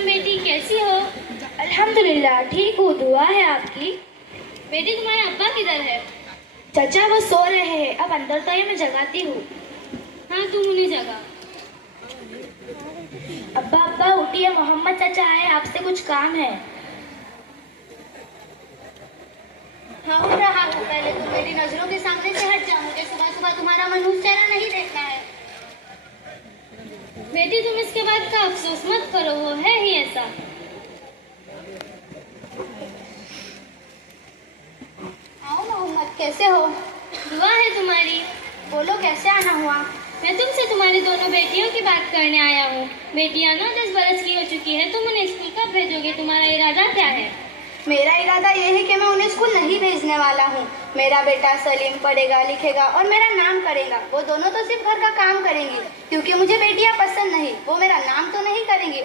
सलाम बेटी, कैसी हो? अल्हम्दुलिल्लाह ठीक हूँ, दुआ है आपकी। बेटी तुम्हारे अब्बा किधर है? चचा वो सो रहे हैं, अब अंदर तो ये मैं जगाती हूँ। हाँ तुम उन्हें जगा। अब्बा अब्बा उठिए, मोहम्मद चचा आए, आपसे कुछ काम है। हाँ हो रहा हूँ, पहले तुम मेरी नजरों के सामने से हट जाओ। मुझे सुबह सुबह तुम्हारा मनहूस चेहरा नहीं देखना है। बेटी तुम इसके बाद का अफसोस मत करो, वो है ही ऐसा। आओ मोहम्मद, कैसे हो? दुआ है तुम्हारी। बोलो कैसे आना हुआ? मैं तुमसे तुम्हारी दोनों बेटियों की बात करने आया हूँ। बेटियां 9-10 बरस की हो चुकी है, तुम उन्हें स्कूल कब भेजोगे? तुम्हारा इरादा क्या है? मेरा इरादा ये है कि मैं उन्हें स्कूल नहीं भेजने वाला हूँ। मेरा बेटा सलीम पढ़ेगा लिखेगा और मेरा नाम करेगा। वो दोनों तो सिर्फ घर का काम करेंगी, क्योंकि मुझे बेटियां पसंद नहीं। वो मेरा नाम तो नहीं करेंगी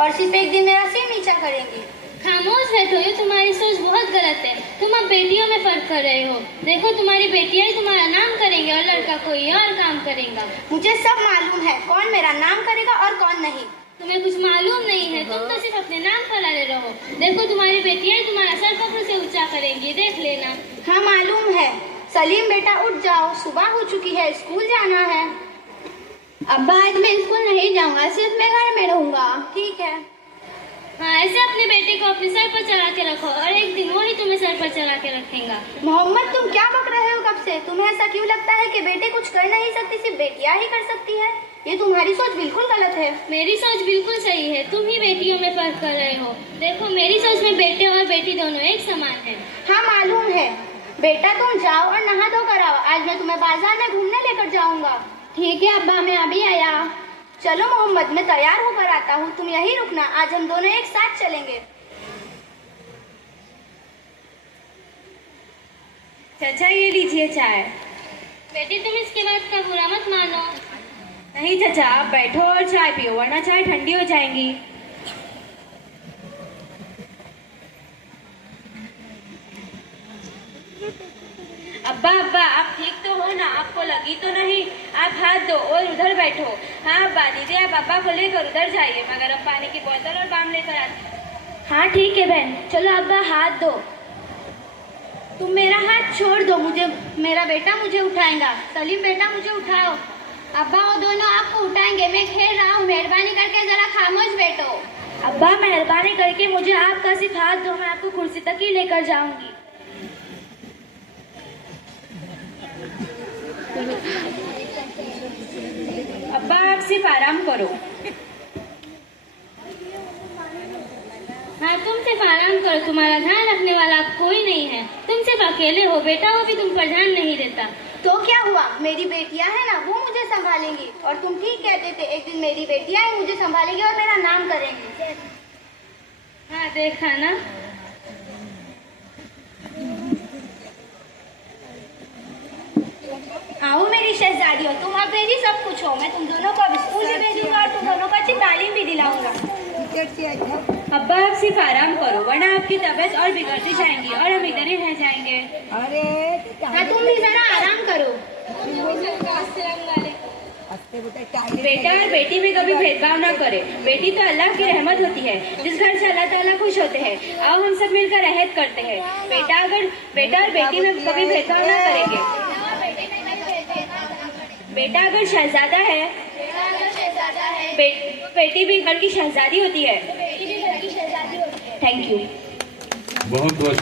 और सिर्फ एक दिन मेरा सिर नीचा करेंगी। खामोश बैठो, ये तुम्हारी सोच बहुत गलत है। तुम अब बेटियों में फर्क कर रहे हो। देखो तुम्हारी बेटियां ही तुम्हारा नाम करेंगे और लड़का कोई और काम करेगा। मुझे सब मालूम है कौन मेरा नाम करेगा और कौन नहीं। तुम्हें कुछ मालूम नहीं है, तुम तो सिर्फ अपने नाम फैलाते रहो। देखो तुम्हारी बेटियां ही तुम्हारा सर पकड़ से ऊंचा करेंगी, देख लेना। हाँ मालूम है। सलीम बेटा उठ जाओ, सुबह हो चुकी है, स्कूल जाना है। अब्बा आज मैं स्कूल नहीं जाऊंगा, सिर्फ मैं घर में रहूंगा। ठीक है। हाँ ऐसे अपने बेटे को अपने सर पर चढ़ा के रखो और एक दिन वो ही तुम्हें सर पर चढ़ा के रखेगा। मोहम्मद तुम क्या बक रहे हो कब से? तुम्हें ऐसा क्यों लगता है कि बेटे कुछ कर नहीं सकती, सिर्फ बेटियां ही कर सकती है? ये तुम्हारी सोच बिल्कुल गलत है। मेरी सोच बिल्कुल सही है, तुम ही बेटियों में फर्क कर रहे हो। देखो मेरी सोच में बेटे और बेटी दोनों एक समान है। हाँ मालूम है। बेटा तुम जाओ और नहा धो कर आओ, आज मैं तुम्हें बाजार में घूमने लेकर जाऊंगा। ठीक है अब्बा, मैं अभी आया। चलो मोहम्मद मैं तैयार होकर आता हूँ, तुम यहीं रुकना, आज हम दोनों एक साथ चलेंगे। चाचा ये लीजिए चाय। बेटी तुम इसके बाद का बुरा मत मानो। नहीं चाचा, आप बैठो और चाय पियो, वरना चाय ठंडी हो जाएंगी। अब्बा अब्बा आप ठीक तो हो ना? आपको लगी तो नहीं? आप हाथ दो और उधर बैठो। हाँ अब्बा, दीदी आप अब्बा को लेकर उधर जाइए, मैं गर्म पानी की बोतल और बाम लेकर आती हूँ। हाँ ठीक है बहन, चलो अब्बा हाथ दो। तुम मेरा हाथ छोड़ दो, मेरा बेटा मुझे उठाएगा। सलीम बेटा मुझे उठाओ। अब्बा वो दोनों आपको उठाएंगे, मैं खेल रहा हूँ, मेहरबानी करके जरा खामोश बैठो। अब्बा मेहरबानी करके मुझे आपका सिर्फ हाथ दो, मैं आपको कुर्सी तक ही लेकर जाऊंगी। अब्बा आप सिर्फ आराम करो। हाँ तुम सिर्फ आराम करो, तुम्हारा ध्यान रखने वाला कोई नहीं है। तुम सिर्फ अकेले हो, बेटा वो भी तुम पर ध्यान नहीं देता। तो क्या हुआ, मेरी बेटियां है ना, वो मुझे संभालेंगी। और तुम ठीक कहते थे, एक दिन मेरी बेटियां ही मुझे संभालेंगी और मेरा नाम करेंगी। हाँ देखा ना। आओ मेरी शहजादियों, तुम अब मेरी सब कुछ हो। मैं तुम दोनों को अब स्कूल भी भेजूंगा और तुम दोनों को अच्छी तालीम भी दिलाऊंगा। अब्बा आप सिर्फ आराम करो, वरना आपकी तबीयत और बिगड़ती जाएंगी और हम इधर ही रह जाएंगे। हाँ तुम भी जरा आराम करो। बेटा और बेटी में कभी भेदभाव ना करे। बेटी तो अल्लाह की रहमत होती है, जिस घर से अल्लाह ताला खुश होते हैं। आओ हम सब मिलकर रहत करते हैं। बेटा और बेटी में कभी भेदभाव ना करेंगे। बेटा अगर शहजादा है, बेटी भी घर की शहजादी होती है। Thank you. बहुत बहुत